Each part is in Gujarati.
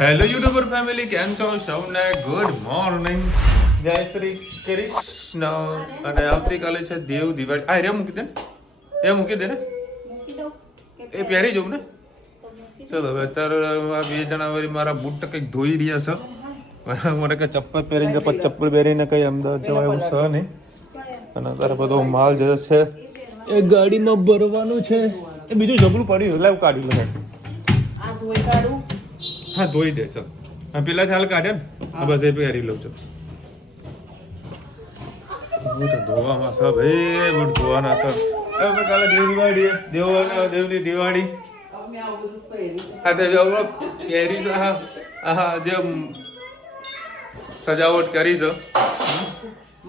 હેલો યુટ્યુબર ફેમિલી, કેમ છો સૌને? ગુડ મોર્નિંગ, જય શ્રી કૃષ્ણ. અને આવતીકાલે છે દેવ દિવાળી. આ રે મૂકી દે ને, એ મૂકી દે ને, એ પહેરી જવું ને. ચલો હવે અત્યારે આ બે જણા વળી મારા બૂટ કંઈક ધોઈ રહ્યા છે. મને કે ચપ્પલ પહેરીને ચપ્પલ પહેરીને કઈ અમદાવાદ જવાય એવું છે નહીં. અને અત્યારે બધો માલ જે છે એ ગાડીમાં ભરવાનું છે. એ બીજું જબલું પડ્યું લાવ કાઢી લે. હા ધોઈ દે ચાલ. હા પેલા હાલ કાઢે ને. હા બસ એ પહેરી લઉં છું. ધોવામાં છે ભાઈ, બટ ધોવાના છે. હવે કાલે દેવ દિવાળી, દેવની દિવાળી. હા તો જો પહેરી છે. હા જે સજાવટ કરી છે.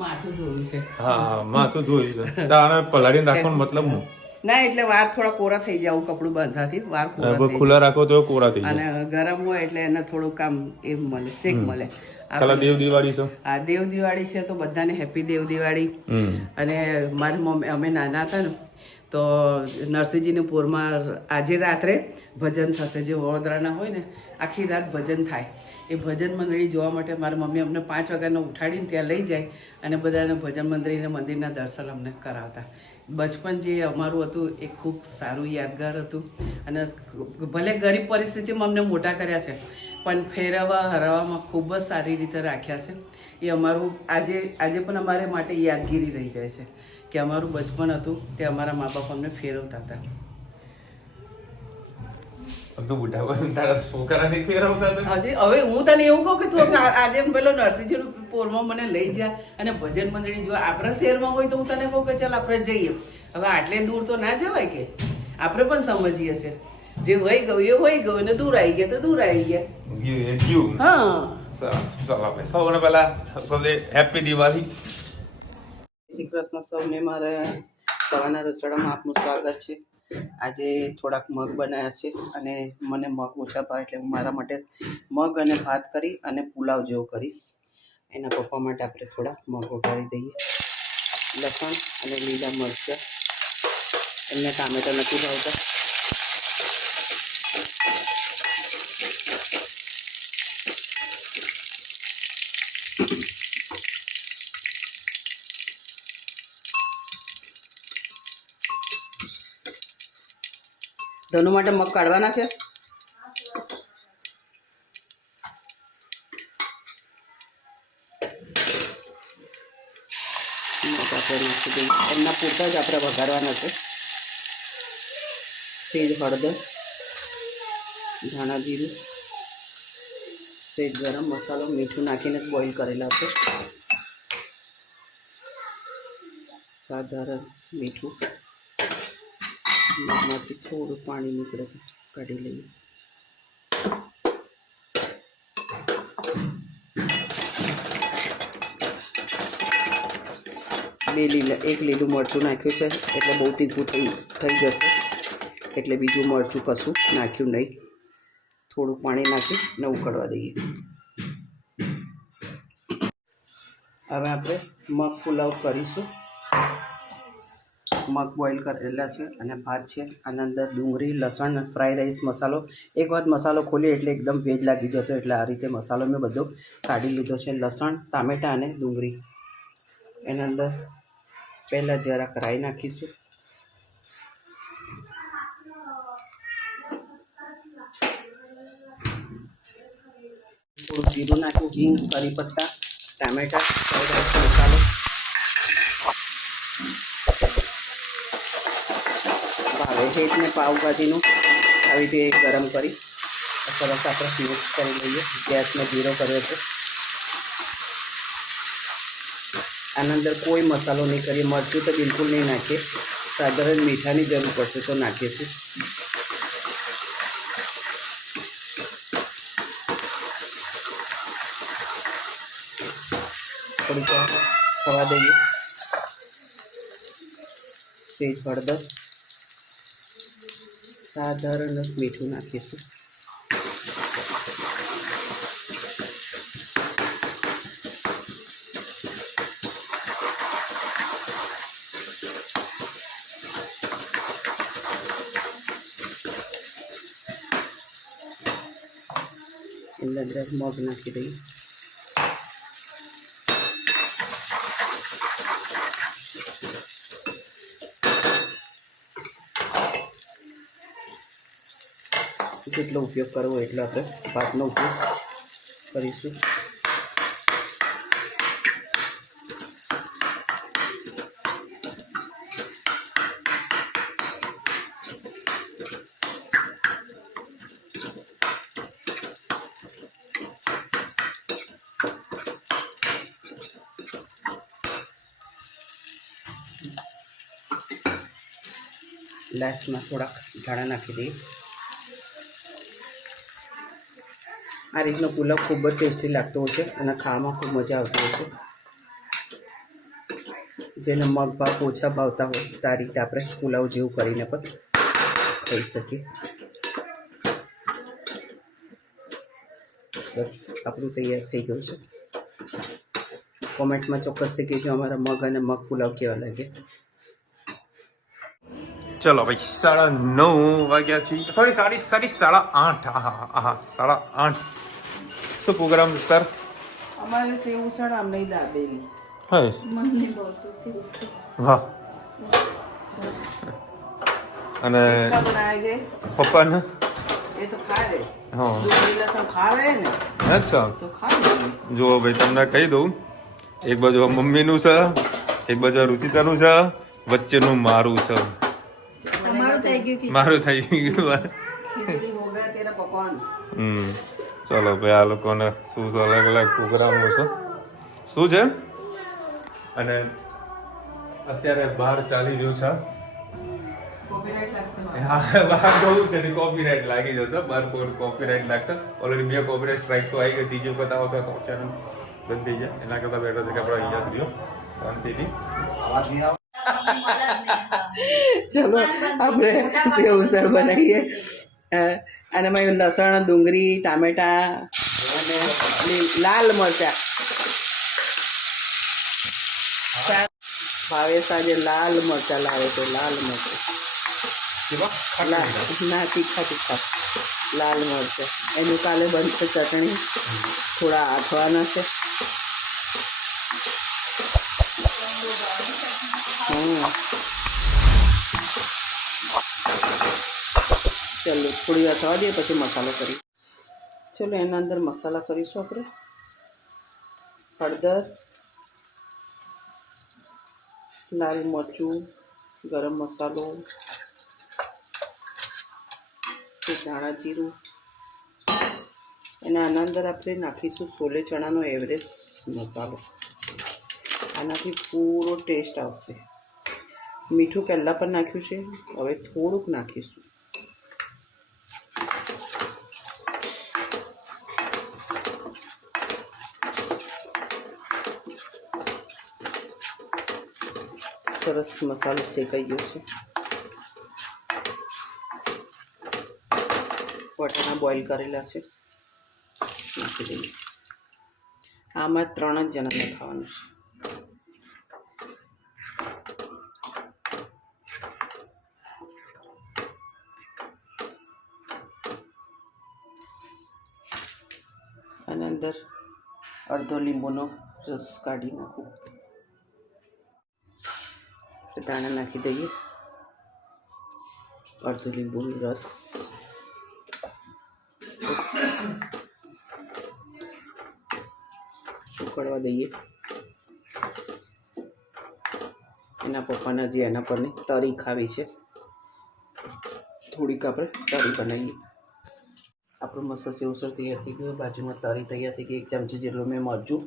માથું ધોયું છે. હા માથું ધોયું છે. તારે પલાળીને રાખવાનો મતલબ હું ના એટલે વાર થોડા કોરા થઈ જાય કપડું બાંધવાથી વાર કોરા ખુલ્લા રાખો તો કોરા થઈ જાય. અને ગરમ હોય એટલે એને થોડું કામ એમ મળે, શેક મળે. કાલે દેવ દિવાળી છે. આ દેવ દિવાળી છે તો બધાને હેપી દેવ દિવાળી. અને મારી મમ્મી, અમે નાના હતા ને તો નરસિંહજીની પોરમાં આજે રાત્રે ભજન થશે. જે વડોદરાના હોય ને આખી રાત ભજન થાય. એ ભજન મંડળી જોવા માટે મારી મમ્મી અમને 5 વાગ્યાનો ઉઠાડીને ત્યાં લઈ જાય અને બધાને ભજન મંડળીને મંદિરના દર્શન અમને કરાવતા. બચપન જે અમારું હતું એ ખૂબ સારું યાદગાર હતું. અને ભલે ગરીબ પરિસ્થિતિમાં અમને મોટા કર્યા છે પણ ફેરવવા હરાવવામાં ખૂબ જ સારી રીતે રાખ્યા છે. એ અમારું આજે પણ અમારે માટે યાદગીરી રહી જાય છે કે અમારું બચપન હતું તે અમારા મા બાપ અમને ફેરવતા હતા. હવે હું તને એવું કહું કે તું આજે પેલો નરસિંહજીનું પોરમાં મને લઈ જા અને ભજન મંડળી જો આપણા શહેરમાં હોય તો હું તને કહું કે ચાલ આપણે જઈએ. હવે આટલે દૂર તો ના જવાય કે આપણે પણ સમજીએ છે. જે વહી ગયું એ વહી ગયું ને દૂર આવી ગયા તો દૂર આવી ગયા. હા ચાલો સૌને પહેલા હેપી દિવાળી. શ્રી કૃષ્ણ. સૌને મારા સવારના રસોડામાં આપનું સ્વાગત છે. આજે થોડાક મગ બનાવ્યા છે અને મને મગ ઓછા ભાવે એટલે હું મારા માટે મગ અને ભાત કરી અને પુલાવ જેવો કરીશ. એના પપ્પા માટે આપણે થોડા મગ વઘારી દઈએ. લસણ અને લીલા મરચાં, એમને ટામેટા નથી ભાવતા. ધનુ માટે મગ કાઢવાના છે. એમના પૂરતા જ આપણે વઘારવાના છે. સેજ હળદર, ધાણા જીરું, સેજ ગરમ મસાલો, મીઠું નાખીને બોઇલ કરેલા છે. સાધારણ મીઠું, મગમાંથી થોડું પાણી નીકળે તો કાઢી લઈએ. એક લીલું મરચું નાખ્યું છે એટલે બહુ તીખું થઈ જશે એટલે બીજું મરચું કશું નાખ્યું નહીં. થોડું પાણી નાખી ને ઉકળવા દઈએ. હવે આપણે મગ પુલાવ કરીશું. મગ બોઇલ કરેલા છે અને ભાત છે. આના અંદર ડુંગળી, લસણ, ફ્રાઈ રાઈસ મસાલો. એક વખત મસાલો ખોલીએ એટલે એકદમ ભેજ લાગી જતો એટલે આ રીતે મસાલો મેં બધો કાઢી લીધો છે. લસણ, ટામેટાં અને ડુંગળી. એના અંદર પહેલાં જરાક રાઈ નાખીશું. થોડું જીરું નાખ્યું, હિંગ, કરી પત્તા, ટામેટાં, ફ્રાઈ રાઈસ મસાલો. હેઠને પાવભાજીનું આવી રીતે ગરમ કરી સરસ આપણે મિક્સ કરી લઈએ. ગેસનો જીરો કર્યો છે. આના અંદર કોઈ મસાલો નહીં કરીએ. મરચું તો બિલકુલ નહીં નાખીએ. સાધારણ મીઠાની જરૂર પડશે તો નાખીએ છીએ. થોડીક થવા દઈએ. સેજ હળદર, સાધારણ મીઠું નાખીશું. એની અંદર મગ નાખી દઈએ. જેટલો ઉપયોગ કરવો એટલો આપણે ભાતનો ઉપયોગ કરીશું. લાસ્ટમાં થોડાક ધાણા નાખી દઈએ. આ રીતનો પુલાવ ખૂબ જ ટેસ્ટી લાગતો હોય છે અને ખાવામાં ખૂબ મજા આવતી હોય છે. જેને મગ ભાવ ઓછા ભાવતા હોય તો આ રીતે આપણે પુલાવ જેવું કરીને પણ ખાઈ શકીએ. બસ આપણું તૈયાર થઈ ગયું છે. કોમેન્ટમાં ચોક્કસથી કહેજો અમારા મગ અને મગ પુલાવ કેવા લાગે. ચલો ભાઈ 9:30 વાગ્યા છે. સોરી 8:30. હા 8:30. શું પ્રોગ્રામ સર? અમારે સેવ ઉસળ આમ નહીં દાબેલી. હા વાહ. અને પપ્પાને એ તો ખાવે. હા લસણ ખાવે ને અચ્છા. તો ખાવે. જો ભાઈ તમને કહી દઉં, એક બાજુ મમ્મીનું છે, એક બાજુ રુચિતાનું છે, વચ્ચેનું મારું છે. મારું થઈ ગયું. ખીચડી હો ગયા તેરા પકવાન. ચલો ભાઈ આ લોકોને શું છે અલગ અલગ પ્રોગ્રામો છે શું છે. અને અત્યારે બહાર ચાલી રહ્યું છે. હા બહાર કહું કે કોપીરાઇટ લાગી જશે. બહાર કોપીરાઇટ લાગશે. ઓલરેડી 2 કોપીરાઇટ સ્ટ્રાઇક તો આવી ગઈ. ત્રીજી વખત આવશે તો ચેનલ બંધ થઈ જાય. એના કરતાં બેટર છે કે આપણે અહીંયા જ રહ્યો શાંતિથી. ચલો આપણે સેવ ઉસળ બનાવીએ. આનામાં લસણ, ડુંગળી, ટામેટા અને લાલ મરચા. ભાવેશ આજે લાલ મરચા લાવે છે. લાલ મરચા ના તીખા લાલ મરચા. એનું કાલે બનશે ચટણી. થોડા આથવાના છે. ચલો થોડી વાર થવા દઈએ પછી મસાલો કરીએ. ચલો એના અંદર મસાલા કરીશું આપણે. હળદર, લાલ મરચું, ગરમ મસાલો, ધાણા જીરું. અને આના અંદર આપણે નાખીશું છોલે ચણાનો એવરેસ્ટ મસાલો. આનાથી પૂરો ટેસ્ટ આવશે. મીઠું પહેલાં પણ નાખ્યું છે, હવે થોડુંક નાખીશું. સરસ મસાલો શેકાઈ ગયો છે. વટાણા બોઇલ કરેલા છે નાખી દઈએ. આમાં 3 જ જણાને ખાવાનું છે. અને અંદર અડધો લીંબુનો રસ કાઢી નાખું. દાણા નાખી દઈએ. અડધો લીંબુનો રસ. ઉકળવા દઈએ. એના પપ્પાને હજી એના પરની તરી ખાવી છે. થોડીક આપણે તરી બનાવીએ. આપણું મસ્ત સેવસળ તૈયાર થઈ ગયું. બાજુમાં તરી તૈયાર થઈ ગઈ. 1 ચમચી જેટલું મેં મરચું,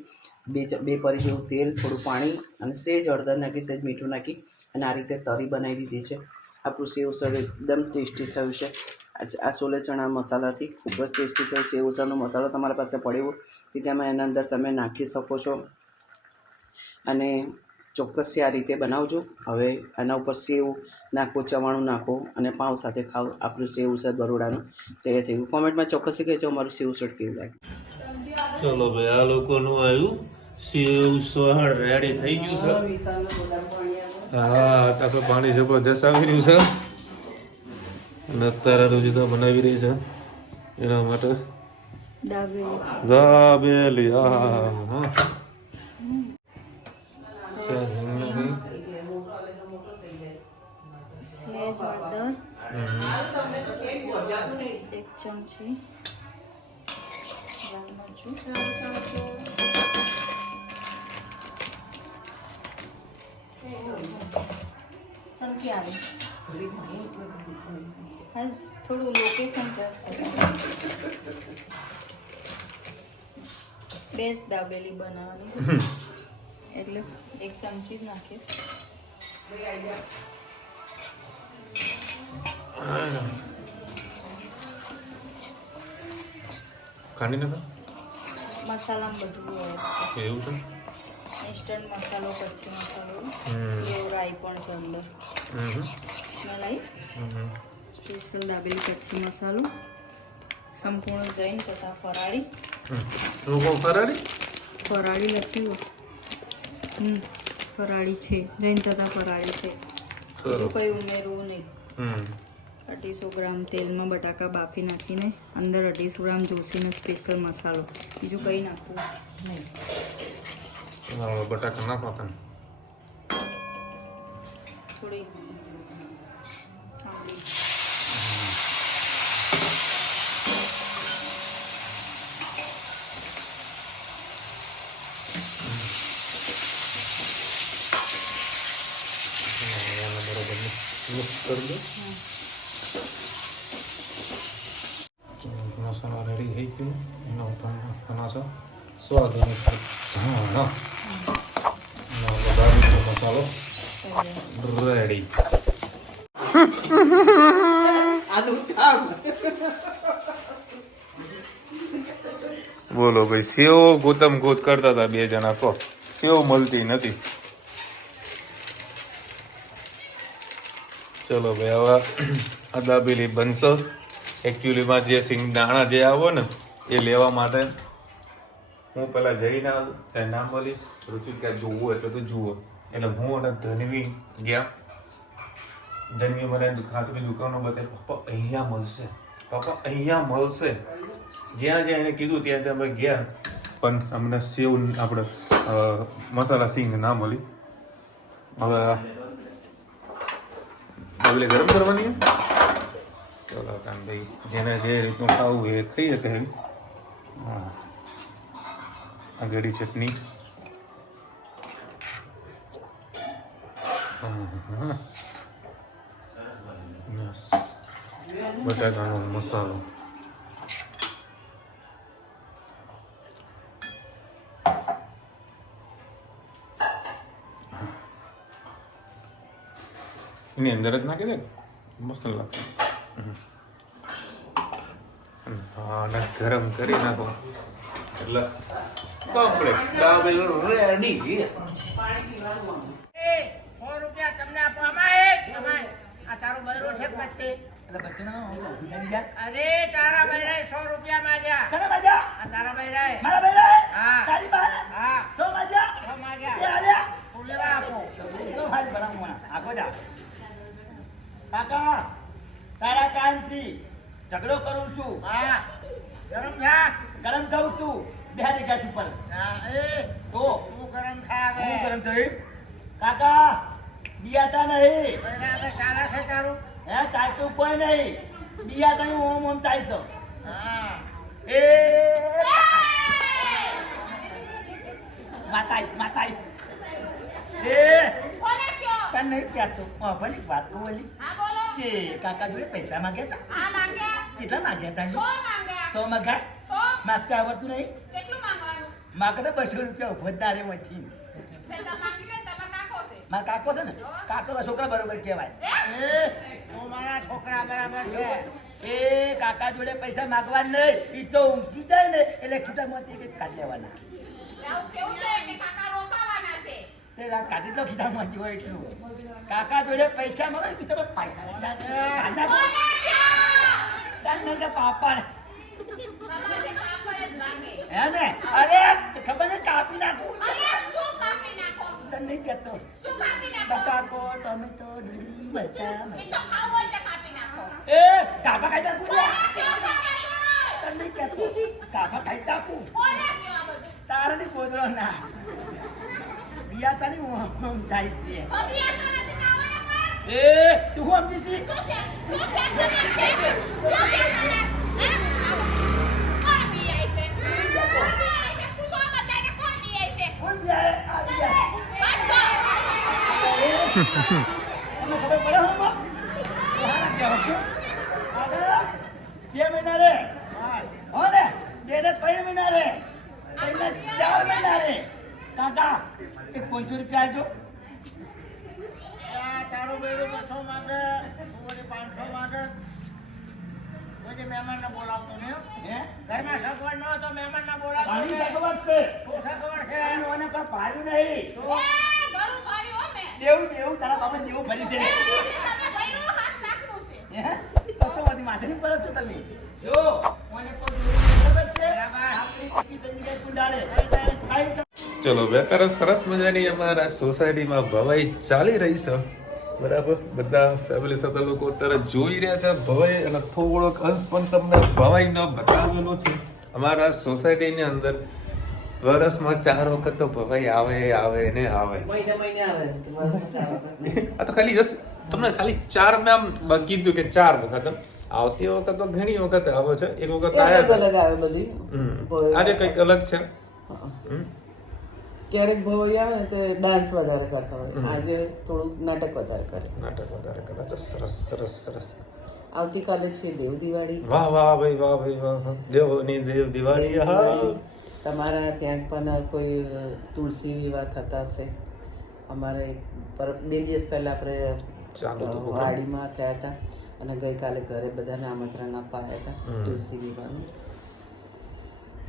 2 પરી જેવું તેલ, થોડું પાણી અને સેજ હળદર નાખી, સેજ મીઠું નાખી અને આ રીતે તરી બનાવી દીધી છે. આપણું સેવસળ એકદમ ટેસ્ટી થયું છે. આ છોલે ચણા મસાલાથી ખૂબ જ ટેસ્ટી થયું. સેવસળનો મસાલો તમારા પાસે પડ્યો કે તેમાં એના અંદર તમે નાખી શકો છો. અને ચોક્કસથી આ રીતે બનાવજો. હવે આના ઉપર સેવ નાખો, ચવાણું નાખો અને પાઉં સાથે ખાઓ. આપણું સેવસળ બરોડાનું તૈયાર થઈ ગયું. કોમેન્ટમાં ચોક્કસથી કહેજો અમારું સેવસળ કેવું લાગે. ચલો ભાઈ આ લોકોનું આવ્યું સેવસળ રેડી થઈ ગયું છે. હા તો પાણી જબરજસ્ત આવી રહ્યું છે. અને અત્યારે રુચિતા બનાવી રહી છે. એના માટે દાબેલી હા સેજ હળદર, એક ચમચી લાલ મરચું, ચમચી આવે હા થોડું લોકેશન બેસ્ટ દાબેલી બનાવવાની છે એટલે એક ચમચી જ નાખીશ. ખાંડી નાખો મસાલામાં બધું હોય છે. એવું છે ઇન્સ્ટન્ટ મસાલો, કચ્છી મસાલો, એવું રાઈ પણ છે અંદર. સ્મેલ આવી સ્પેશિયલ દાબેલી કચ્છી મસાલો, સંપૂર્ણ જૈન તથા ફરાળી. ફરાળી લખ્યું ફરાળી છે, જૈન તથા ફરાળી છે. બીજું કંઈ ઉમેરવું નહીં. 250 ગ્રામ તેલમાં બટાકા બાફી નાખીને અંદર 250 ગ્રામ જોશીનો સ્પેશિયલ મસાલો, બીજું કંઈ નાખવું નહીં. બટાકા નાખો તમે થોડી મિક્સ કરી દો. મસાલા રેડી થઈ ગયો. એનો ઉપર નાખવાનો સ્વાદ અનુસાર ધાણા. મસાલો રેડી. બોલો ભાઈ, સેવ ગોતમ ગોત કરતા હતા બે જણા, તો સેવ મળતી નથી. ચલો ભાઈ, હવે આ દાબેલી બનશે. એકચ્યુઅલીમાં જે સિંગદાણા જે આવો ને એ લેવા માટે હું પેલા જઈને આવ્યો, ત્યાં નામ બોલી રુચિ ક્યાં જોવું એટલે તો જુઓ. એટલે હું અને ધનવી ગયા. ધનવી મને ખાસરી દુકાનો બતાવી, પપ્પા અહીંયા મળશે, પપ્પા અહીંયા મળશે. જ્યાં જ્યાં એને કીધું ત્યાં ત્યાં અમે ગયા, પણ અમને સેવ આપણે મસાલા સિંગ ના મળી. હવે દાબેલી ગરમ કરવાની. ચલો કાન ભાઈ, જેને જે રીતનું ખાવું એ ખાઈ શકે. હા, આગળી ચટણી, બટાકાનો મસાલો, એની અંદર જ નાખી દે, મસ્ત લાગશે. અને ગરમ કરી નાખો એટલે કમ્પ્લીટ દાબેલી રેડી. 100 રૂપિયા તમને આપવામાં આ તારો બદલો છે પત્તે. અરે તારા બૈરાએ 100 રૂપિયા માંગ્યા. આ તારા બૈરાએ. હા. હા. તો માંગ્યા. તું લેવા આપો. કાકા તારા કાનથી ઝઘડો કરું છું. હા. ગરમ થા. ગરમ થઉં છું. બિહારી ગેસ ઉપર. હા. તો તું ગરમ થા હવે. હું ગરમ થઈ. કાકા બિયાતા નહીં. બૈરા હવે સારા છે તારું. હે તાતું કોઈ નહીં. બિયાતા હું ઓમ ઓમ થાય છો. હા. એ માતાઈ એ તને નહીં કહેતો. ભલે વાત કહું ઓલી કે કાકા જોડે પૈસા માંગ્યા હતા. કેટલા માંગ્યા હતા? 100 માંગ્યા. માગતા આવડતું નહીં. માગે તો 200 રૂપિયા ઉભો દારે માંથી. મારા કાકો છે ને, કાકો છોકરા બરોબર કહેવાય. તું મારા છોકરા બરાબર છે. એ કાકા જોડે પૈસા માંગવા નહીં. ઈ તો ઊંઘી જાય ને એટલે ખિસ્સામાંથી કંઈક કાઢી લેવાના. તે કાઢી તો ખિસ્સામાંથી હોય એટલું. કાકા જોડે પૈસા માંગે ઈ તો પાપા હે ને. અરે ખબર ને કાપી નાખું. તને નહીં કહેતો. બટાકો, ટોમેટો, ડુંગળી, મરચાં. એ ધાબા ખાઈ નાખું. તને નહીં કહેતો. કાપા ખાઈ તાપું તારાની ગોદરો ના બિયા તારી ઊંઘ થાય છે એ તું હું સમજી કોણ બિયા આ બિયા તમને ખબર પડે હો આગળ 2 મહિના રે હો ને 2 ને 3 મહિના રે 3 ને 4 મહિના રે કાકા એક 500 રૂપિયા આલજો તારું બેડું 200 માંગે સુવરી 500 માંગે કોઈ મહેમાન ને બોલાવતો ને હે ઘરમાં સગવડ ન હોય તો મહેમાન ને બોલાવતો પાણી ને સગવડ છે શું સગવડ છે ઓને કા પાડ્યું નહીં દેવું તારા બાપા દેવું ભરી છે હે કશો વાતી માથે પર છો તમે જો ઓને કોઈ બરાબર છે આપણી ચીકી જઈ કુંડાળે ચલો બેતાર સરસ મજાની અમારા સોસાયટીમાં ભવાઈ ચાલી રહી છે બરાબર બધા ફેમિલી સાથે લોકો અત્યારે જોઈ રહ્યા છે ભવાઈ અને થોડોક અંશ પણ તમને ભવાઈનો બતાવેલો છે અમારા સોસાયટીની અંદર વર્ષમાં 4 વખત તો ભવાઈ આવે ને આવે મહિને આવે વર્ષમાં 4 વખત. આ તો ખાલી જસ્ટ તમને ખાલી 4 નામ કીધું કે 4 વખત આવતી વખત તો ઘણી વખત આવે છે એક વખત એ અલગ આયા અલગ આવે બધી આજે કંઈક અલગ છે ક્યારેક ભવાઈ આવે ને તો ડાન્સ વધારે કરતા હોય આજે થોડુંક નાટક વધારે કરે. નાટક વધારે કરે છે સરસ સરસ સરસ આવતીકાલે છે દેવ દિવાળી. વાહ વાહ ભાઈ વાહ દેવની દેવ દિવાળી હા તમારા ત્યાં પણ કોઈ તુલસી વિવાહ થતા હશે. અમારે 2 દિવસ પહેલા ચાલુ આપણે હતું program. વાડીમાં થયા હતા અને ગઈકાલે ઘરે બધાને આમંત્રણ અપાયા હતા તુલસી વિવાહનું.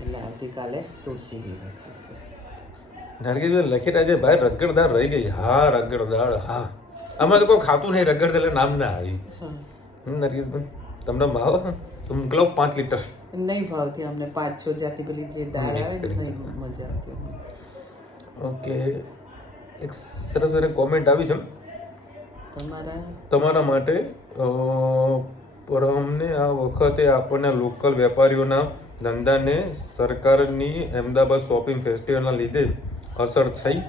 એટલે આવતીકાલે તુલસી વિવાહ થશે. નરગીસભાઈ લખી રહ્યા છે ભાઈ રગડદાળ રહી ગઈ હા રગડદાળ હા આમાં તો કોઈ ખાતું નહીં રગડ એટલે નામ ના આવ્યું નરગીસભાઈ તમને ભાવ તો મોકલાવ 5 લીટર નહીં ભાવતી અમને 5-6 જાતિ પેલી જે દાળ આવે ને નહીં મજા આવતી અમને. ઓકે એક સરસ મને કોમેન્ટ આવી છે તમારા માટે પરમને આ વખતે આપણને લોકલ વેપારીઓના ધંધાને સરકારની અમદાવાદ શોપિંગ ફેસ્ટિવલના લીધે અસર થઈ.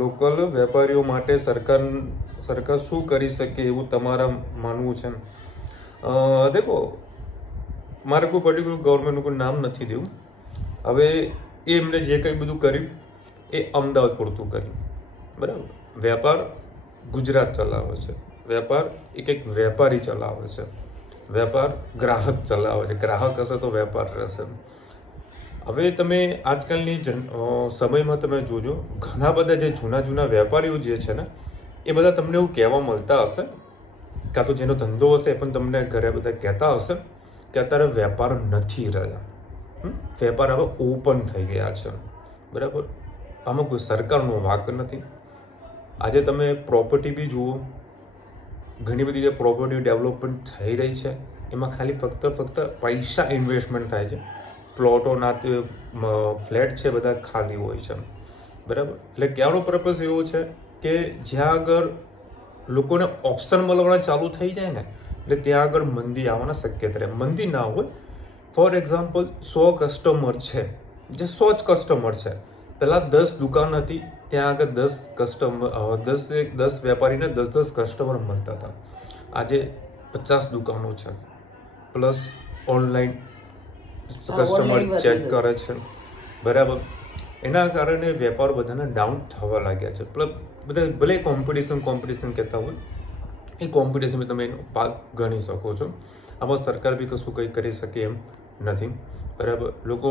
લોકલ વેપારીઓ માટે સરકાર શું કરી શકે એવું તમારા માનવું છે? દેખો મારે કોઈ પર્ટિક્યુલર ગવર્મેન્ટનું કોઈ નામ નથી દેવું. હવે એ એમને જે કંઈ બધું કર્યું એ અમદાવાદ પૂરતું કર્યું બરાબર. વેપાર ગુજરાત ચલાવે છે, વેપાર એક વેપારી ચલાવે છે, વેપાર ગ્રાહક ચલાવે છે, ગ્રાહક હશે તો વેપાર રહેશે. હવે તમે આજકાલની સમયમાં તમે જોજો ઘણા બધા જે જૂના વેપારીઓ જે છે ને એ બધા તમને એવું કહેવા મળતા હશે કાં તો જેનો ધંધો હશે એ પણ તમને ઘરે બધા કહેતા હશે કે અત્યારે વેપાર નથી રહ્યા, વેપાર હવે ઓપન થઈ ગયા છે બરાબર. આમાં કોઈ સરકારનો વાંક નથી. આજે તમે પ્રોપર્ટી બી જુઓ, ઘણી બધી જે પ્રોપર્ટી ડેવલપમેન્ટ થઈ રહી છે એમાં ખાલી ફક્ત પૈસા ઇન્વેસ્ટમેન્ટ થાય છે. પ્લોટોના તે ફ્લેટ છે બધા ખાલી હોય છે બરાબર. એટલે કહેવાનો પર્પઝ એવો છે કે જ્યાં આગળ લોકોને ઓપ્શન મળવાના ચાલુ થઈ જાય ને એટલે ત્યાં આગળ મંદી આવવાના શક્યતા રહે. મંદી ના હોય, ફોર એક્ઝામ્પલ 100 કસ્ટમર છે, જે 100 જ કસ્ટમર છે. પહેલાં 10 દુકાન હતી, ત્યાં આગળ 10 વેપારીને 10 કસ્ટમર મળતા હતા. આજે 50 દુકાનો છે, પ્લસ ઓનલાઈન કસ્ટમર ચેક કરે છે બરાબર. એના કારણે વેપાર બધાને ડાઉન થવા લાગ્યા છે. બધા ભલે કોમ્પિટિશન કહેતા હોય, એ કોમ્પિટિશન તમે એનો ભાગ ગણી શકો છો. આમાં સરકાર બી કશું કંઈ કરી શકે એમ નથી બરાબર. લોકો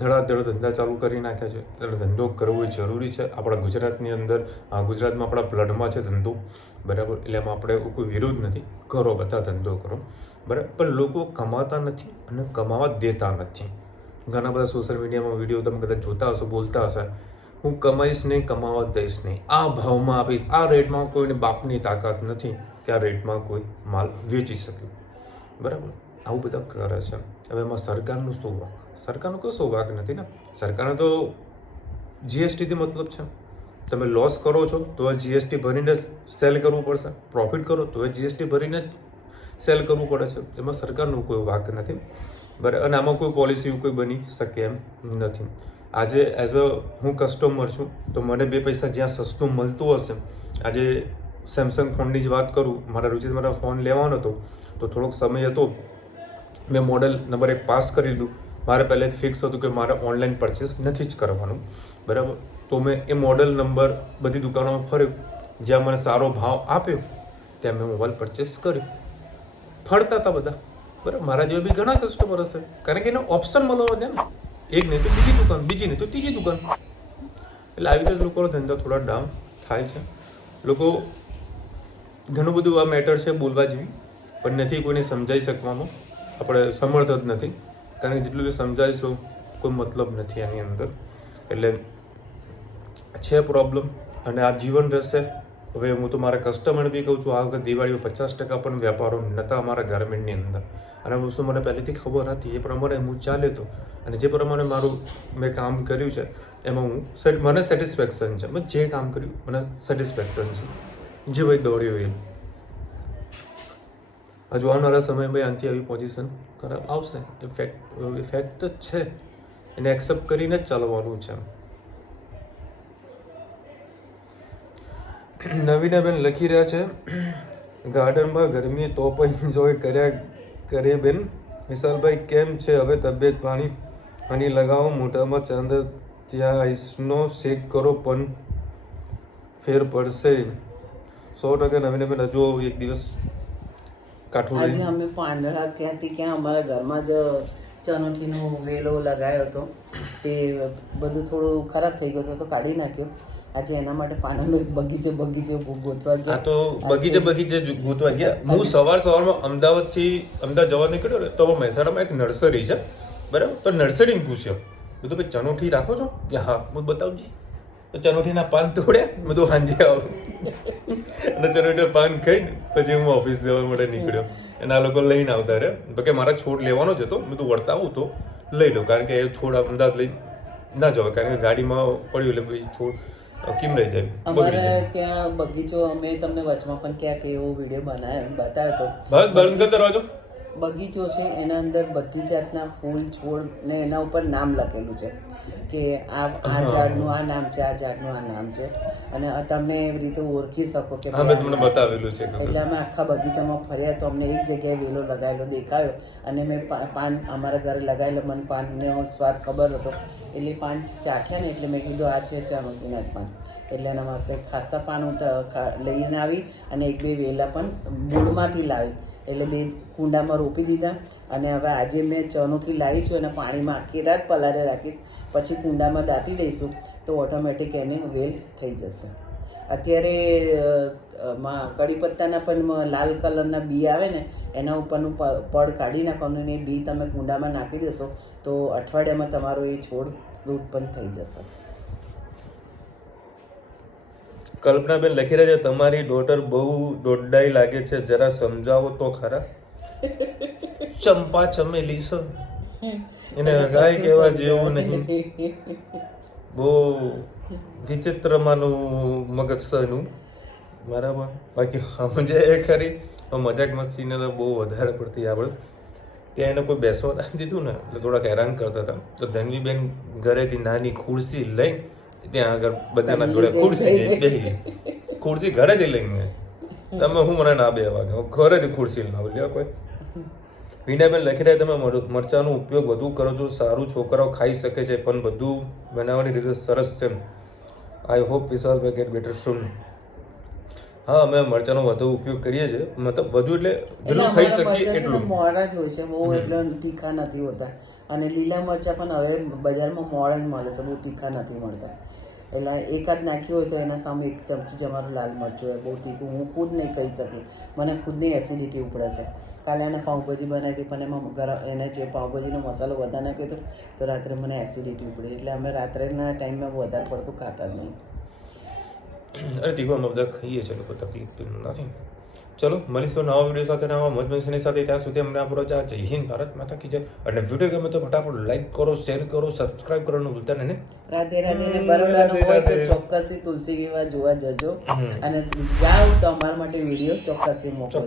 ધડાધડ ધંધા ચાલુ કરી નાખ્યા છે, એટલે ધંધો કરવો એ જરૂરી છે. આપણા ગુજરાતની અંદર, ગુજરાતમાં આપણા બ્લડમાં છે ધંધો બરાબર. એટલે એમાં આપણે કોઈ વિરોધ નથી, કરો બધા ધંધો કરો બરાબર. પણ લોકો કમાતા નથી અને કમાવા દેતા નથી. ઘણા બધા સોશિયલ મીડિયામાં વિડીયો તમે કદાચ જોતા હશો, બોલતા હશે, હું કમાઈશ નહીં, કમાવા દઈશ નહીં, આ ભાવમાં આપીશ, આ રેટમાં. કોઈને બાપની તાકાત નથી કે આ રેટમાં કોઈ માલ વેચી શકે બરાબર. આવું બધા કરે છે. હવે એમાં સરકારનું શું વાંક? સરકારનો કશો વાંક નથી ને. સરકારનો તો જીએસટીથી મતલબ છે. તમે લોસ કરો છો તો જીએસટી ભરીને સેલ કરવું પડશે, પ્રોફિટ કરો તો જીએસટી ભરીને સેલ કરવું પડે છે. એમાં સરકારનો કોઈ વાંક નથી. બરાબર. અને આમાં કોઈ પોલિસી કોઈ બની શકે એમ નથી. આજે એઝ અ હું કસ્ટમર છું તો મને 2 પૈસા જ્યાં સસ્તું મળતું હશે, આજે સેમસંગ ફોનની જ વાત કરું, મારા રુચિત મારા ફોન લેવાનો હતો તો થોડોક સમય હતો, મેં મોડલ નંબર 1 પાસ કરી લીધું. મારે પહેલેથી ફિક્સ હતું કે મારે ઓનલાઈન પરચેસ નથી જ કરવાનું, બરાબર. તો મેં એ મોડલ નંબર બધી દુકાનોમાં ફર્યો, જ્યાં મને સારો ભાવ આપ્યો ત્યાં મેં મોબાઈલ પરચેસ કર્યો. ફરતા હતા બધા, બરાબર. મારા જેવા બી ઘણા કસ્ટમર હશે, કારણ કે એને ઓપ્શન મળવા દે ને, એક નહીં તો બીજી દુકાન, બીજી નહીં તો ત્રીજી દુકાન. એટલે આવી રીતે લોકોનો ધંધા થોડા ડાઉન થાય છે. લોકો ઘણું બધું આ મેટર છે બોલવા જેવી, પણ નથી કોઈને સમજાવી શકવાનું, આપણે સમર્થ જ નથી, કારણ કે જેટલું બી સમજાવીશું કોઈ મતલબ નથી એની અંદર. એટલે છે પ્રોબ્લેમ અને આ જીવન રહેશે. હવે હું તો મારા કસ્ટમરને બી કહું છું, આ વખત દિવાળીઓ 50% પણ વેપારો નહોતા અમારા ગાર્મેન્ટની અંદર, અને આ વસ્તુ મને પહેલેથી ખબર હતી. એ પ્રમાણે હું ચાલ્યો હતો અને જે પ્રમાણે મારું મેં કામ કર્યું છે એમાં મને સેટિસ્ફેક્શન છે. મેં જે કામ કર્યું મને સેટિસ્ફેક્શન છે, જે ભાઈ દોડ્યો એ. હજુ આવનારા સમયમાં આનાથી આવી પોઝિશન ખરાબ આવશે, ઇફેક્ટ જ છે, એને એક્સેપ્ટ કરીને જ ચાલવાનું છે. નવીનાબેન લખી રહ્યા છે, ગાર્ડનમાં ગરમી તો પણ એન્જોય કરે બેન. વિશાલભાઈ કેમ છે હવે તબિયત પાણી? હની લગાવો મોઢામાં, ચાંદ ત્યાં આઈસનો શેક કરો પણ ફેર પડશે. 100% નવીનાબેન હજુ એક દિવસ કાઠું આજે અમે પાંદડા ક્યાંથી ક્યાં અમારા ઘરમાં જ ચનોઠીનો વેલો લગાવ્યો હતો, તે બધું થોડું ખરાબ થઈ ગયું હતું તો કાઢી નાખ્યો. આજે એના માટે પાના બગીચે ગોતવા ગયા. આ તો બગીચે ગોતવા ગયા. હું સવારમાં અમદાવાદ જવા નીકળ્યો ને તો મહેસાણામાં એક નર્સરી છે, બરાબર. તો નર્સરીને પૂછ્યો, બધું ભાઈ ચનોઠી રાખો છો? કે હા. હું બતાવજી. તો ચનોઠીના પાન તોડ્યા, બધું સાંજે આવું અને ચનોઠીના પાન ખાઈને પછી હું ઓફિસ જવા માટે નીકળ્યો. અને આ લોકો લઈને આવતા રહ્યા, કે મારા છોડ લેવાનો જ હતો. બધું વળતા આવું તો લઈ લો, કારણ કે એ છોડ અમદાવાદ લઈ ના જવાય, કારણ કે ગાડીમાં પડ્યું એટલે ભાઈ છોડ કેમ લઈ જાય. અમારે ત્યાં બગીચો અમે તમને વચમાં પણ ક્યાંક એવો વિડીયો બતાવ્યો હતો. બસ બંધ કર દરવાજો. બગીચો છે, એના અંદર બધી જાતના ફૂલ છોડ ને એના ઉપર નામ લખેલું છે કે આ ઝાડનું આ નામ છે, આ ઝાડનું આ નામ છે, અને તમે એવી રીતે ઓળખી શકો કે હા, મેં તમને બતાવેલું છે. એટલે અમે આખા બગીચામાં ફર્યા તો અમને એક જગ્યાએ વેલો લગાવેલો દેખાયો, અને મેં પાન અમારા ઘરે લગાવેલો, મને પાનનો સ્વાદ ખબર હતો એટલે પાન ચાખ્યા ને એટલે મેં કીધું આ છે ચામોદીના જ પાન. એટલે એના વાસ્તે ખાસા પાન લઈને આવી અને 1-2 વેલા પણ મૂળમાંથી લાવી, એટલે 2 કુંડામાં રોપી દીધા. અને હવે આજે મેં ચનોથી લાવી છું અને પાણીમાં આખી રાત પલારે રાખીશ, પછી કુંડામાં દાટી દઈશું તો ઓટોમેટિક એને વેલ થઈ જશે. અત્યારે કડી પત્તાના પણ લાલ કલરના બી આવે ને એના ઉપરનું પડ કાઢી નાખવાનું, ને એ બી તમે કુંડામાં નાખી દેશો તો અઠવાડિયામાં તમારો એ છોડ ઉત્પન્ન થઈ જશે. કલ્પનાબેન લખી રહ્યા છે, તમારી ડોટર બહુ દોડડાઈ લાગે છે, જરા સમજાવો તો ખરા. ચંપા ચમેલી છે, એને ગાય કહેવા જેવું નહીં, બહુ વિચિત્રમાંનું મગજ છે એનું, બરાબર. બાકી સમજે એ ખરી, મજાક મસ્તીને બહુ વધારે પડતી આપણે. ત્યાં એને કોઈ બેસવા ના દીધું ને એટલે થોડાક હેરાન કરતા હતા. તો ધનવીબેન ઘરેથી નાની ખુરશી લઈ ત્યાં આગળ બધાના જોડે ખુરશી ઘરેથી લઈને તમે હું મને ના બેવા દો, ઘરેથી ખુરશી લાવ લે કોઈ. વીણાબેન લખી રહ્યા, તમે મરચાંનો ઉપયોગ વધુ કરો છો, સારું, છોકરાઓ ખાઈ શકે છે, પણ બધું બનાવવાની રીતે સરસ છે. આઈ હોપ વિશાલ ભાઈ ગેટ બેટર સૂન. હા, અમે મરચાંનો વધુ ઉપયોગ કરીએ છીએ, મતલબ વધુ એટલે જેટલું ખાઈ શકીએ એટલું. મોડા જ હોય છે, બહુ એટલે તીખા નથી હોતા. અને લીલા મરચાં પણ હવે બજારમાં મોડા જ મળે છે, બહુ તીખા નથી મળતા. એટલે એકાદ નાખ્યું હોય તો એના સામે 1 ચમચી તમારું લાલ મરચું હોય, બહુ તીખું હું ખુદ નહીં કહી શકી, મને ખુદની એસિડિટી ઉપડે છે. કાલે એને પાઉંભાજી બનાવી હતી પણ એમાં એને જે પાઉંભાજીનો મસાલો વધારે નાખ્યો હતો તો રાત્રે મને એસિડિટી ઉપડી, એટલે અમે રાત્રેના ટાઈમમાં વધારે પડતું ખાતા જ નહીં. અરે તીખું અમે બધા ખાઈએ છીએ, કોઈ તકલીફ નથી. ચલો મળીશું નવા વિડીયો સાથે, નવા મોજ મસ્તીની સાથે. ત્યાં સુધી અમને આપણો જય હિન્દ, ભારત માતા કી જય. અને વિડીયો ગમે તો ફટાફટ લાઈક કરો, શેર કરો, સબસ્ક્રાઇબ કરવાનું ભૂલતા નહીં. રાધે રાધે. ને બરોડાનું હોય તો ચોક્કસથી તુલસી વિવાહ જોવા જજો, અને જાઓ તો અમારા માટે વિડીયો ચોક્કસથી મોકલો.